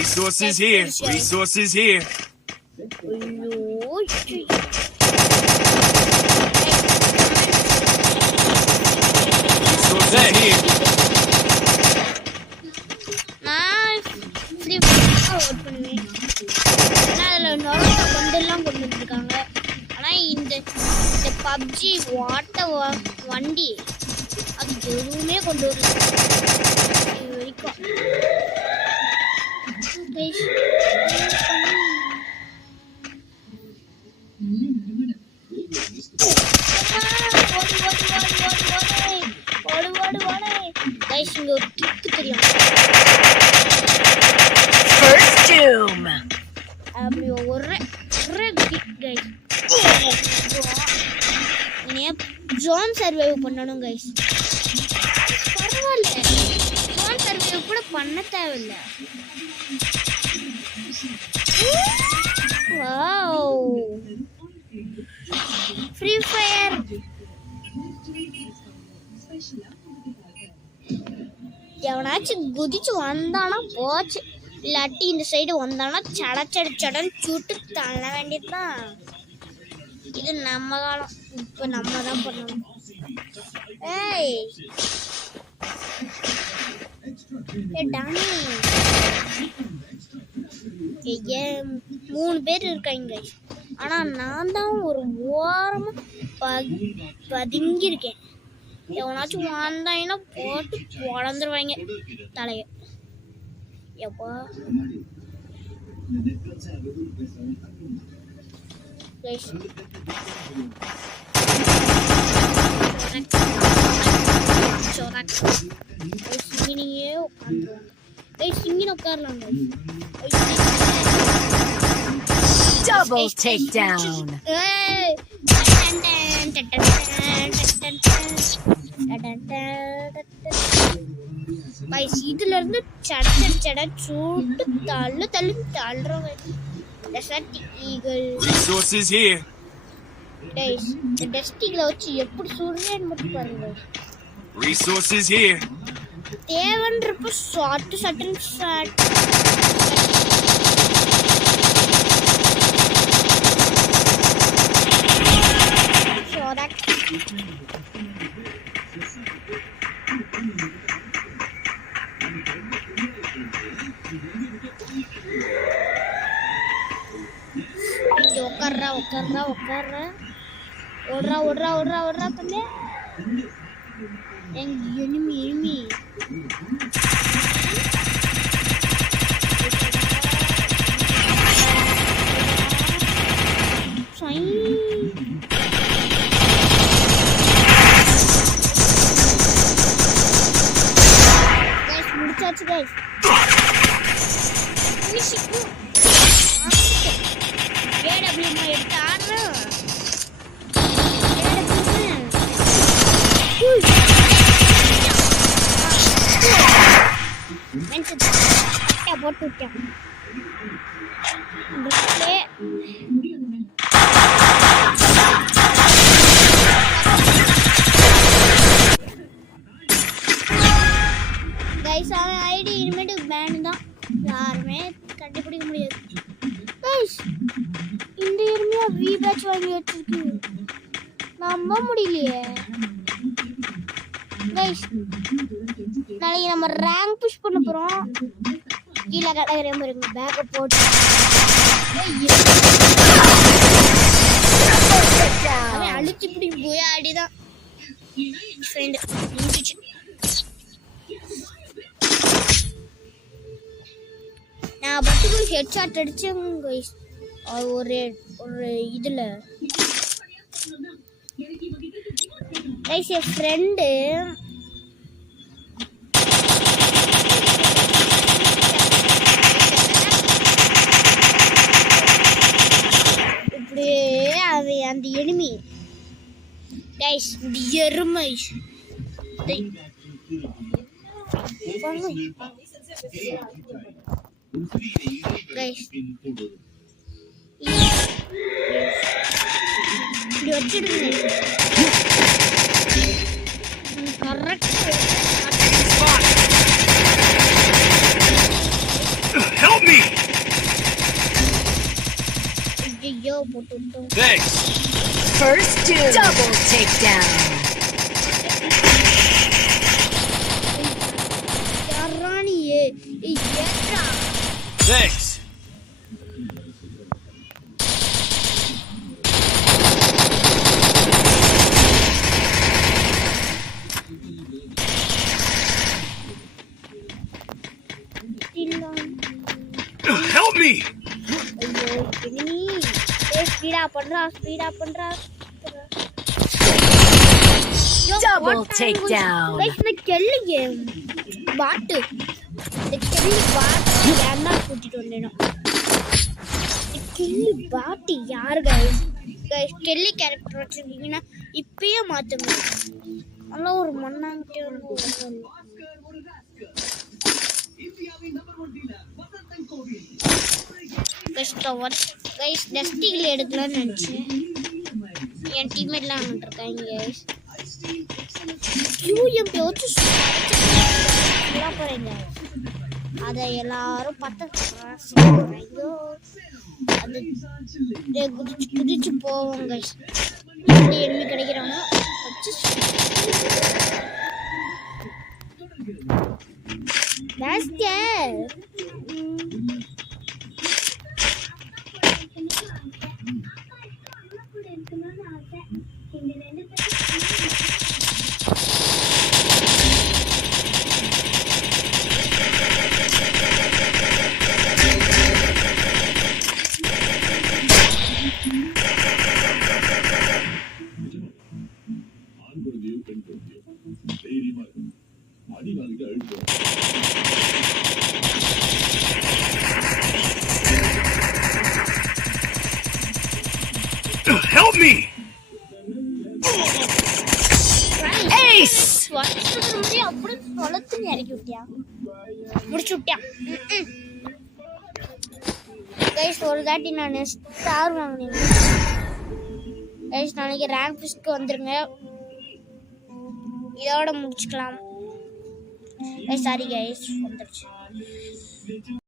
Resources here. Resources here. Resources here. நான் free fire vote பண்ணுவேன். ஆனா அதுல நிறைய வண்டெல்லாம் கொண்டு வந்திருக்காங்க. ஆனா இந்த பப்ஜி வாட்ட வண்டி அது எதுவுமே கொண்டு வரல இது வரைக்கும். இங்க ஒரு ட்ரிக் தெரியும். அப்படி ஒரு கைஸ் ஜோன் சர்வைவ் பண்ணணும் கைஸ். பரவாயில்ல ஜோன் சர்வைவ் கூட பண்ண தேவையில்லை. வாவ் ஃப்ரீ ஃபயர் எவனாச்சும் குதிச்சு வந்தானா போச்சு. இல்லாட்டி இந்த சைடு வந்தானா சடச்சடன் சூட்டு தள்ள வேண்டியதுதான். இது நம்ம காலம். இப்போ நம்ம தான் பண்ணணும். ஏய் டானி 3 பேர் இருக்காங்க. ஆனா நான் தான் ஒரு ஓரமா பதுங்கியிருக்கேன். எவனாச்சும் வந்தாங்கன்னா போட்டு வளர்ந்துருவாங்க தலைய. எப்பா சிங்கினியே உட்காந்துருவாங்க. சிங்கின உட்காரலாங்க. Double takedown. இதுல இருந்து சட சூட்டு தள்ளுறோம். Resources here. இந்த டெஸ்டிங்ல வச்சு எப்படி சுடுறேன்னு மட்டும் பாருங்க. Resources here. தேவன்றப்ப சட்டுன்னு உட்கார்ற ஓடுறா தம்பி. எங்க எனிமி முடிச்சாச்சு கைஸ். எடுத்து ஆடுறோம். போட்டு விட்டேன். கைஸ் அவன் ஐடி இனிமேட்டு பேன் தான். யாருமே கண்டுபிடிக்க முடியாது. கைஸ் இந்த எருமையா வி பேட்ச் வாங்கி வச்சிருக்கு. நம்ப முடியலையே கைஸ். நாளைக்கு நம்ம ரேங்க் புஷ் பண்ண போறோம். கீழே கடற்கரை பாருங்க. பேக்கை போட்டு அவன் அழிச்சு இப்படி போய் ஆடிதான் ஃப்ரெண்டு முடிச்சு. நான் பட்டுக்குள் ஹெட்ஷாட் அடிச்சேன் கைஸ். ஒரு இதுல கைஸ் என் ஃப்ரெண்டு இப்படியே அந்த எனிமி கைஸ் இந்த எருமை கைஸ் இப்படி வச்சிருந்தேன் கரெக்ட். போட்டு விட்டோம். Thanks. First two. Double takedown. யாரானியே ஏற்றா Thanks. Help me. ஐயோ enemy ஸ்பீடா பண்றா Double takedown. கைஸ் இந்த கெல்லிங்க பாட்டு இந்த கெல்லி பாட்டு யாரா கூட்டிட்டு வந்தேனோ கெல்லி பாட்டு யாரு கைஸ் கெல்லி கேரக்டர் வச்சிருக்கீங்கன்னா இப்பயே மாத்துங்க நல்லா ஒரு மண்ணாங்கிட்டே இருக்கும் கைஸ் டஸ்டிகள் எடுக்கலாம்னு நினைச்சேன் என் டீம்மேட்லாம் அங்கிட்டு இருக்காங்க கைஸ் யூஎம்பி வச்சு போறீங்க அதை எல்லாரும் ஐயோ அது குதிச்சு போவோம் கைஸ் எப்படி எண்ணி கிடைக்கிறாங்க வச்சு Help me. Ace. அப்படி தொலைச்சுன்னு இறக்கி விட்டியா முடிச்சு விட்டியா கைஸ் ஒரு தாட்டி நான் ஸ்டார் வாங்கினேன் கைஸ் நாளைக்கு ரேங்க் ஃபிஸ்ட்க்கு வந்துருங்க இதோட முடிச்சுக்கலாம் கைஸ் சாரி கைஸ் வந்துருச்சு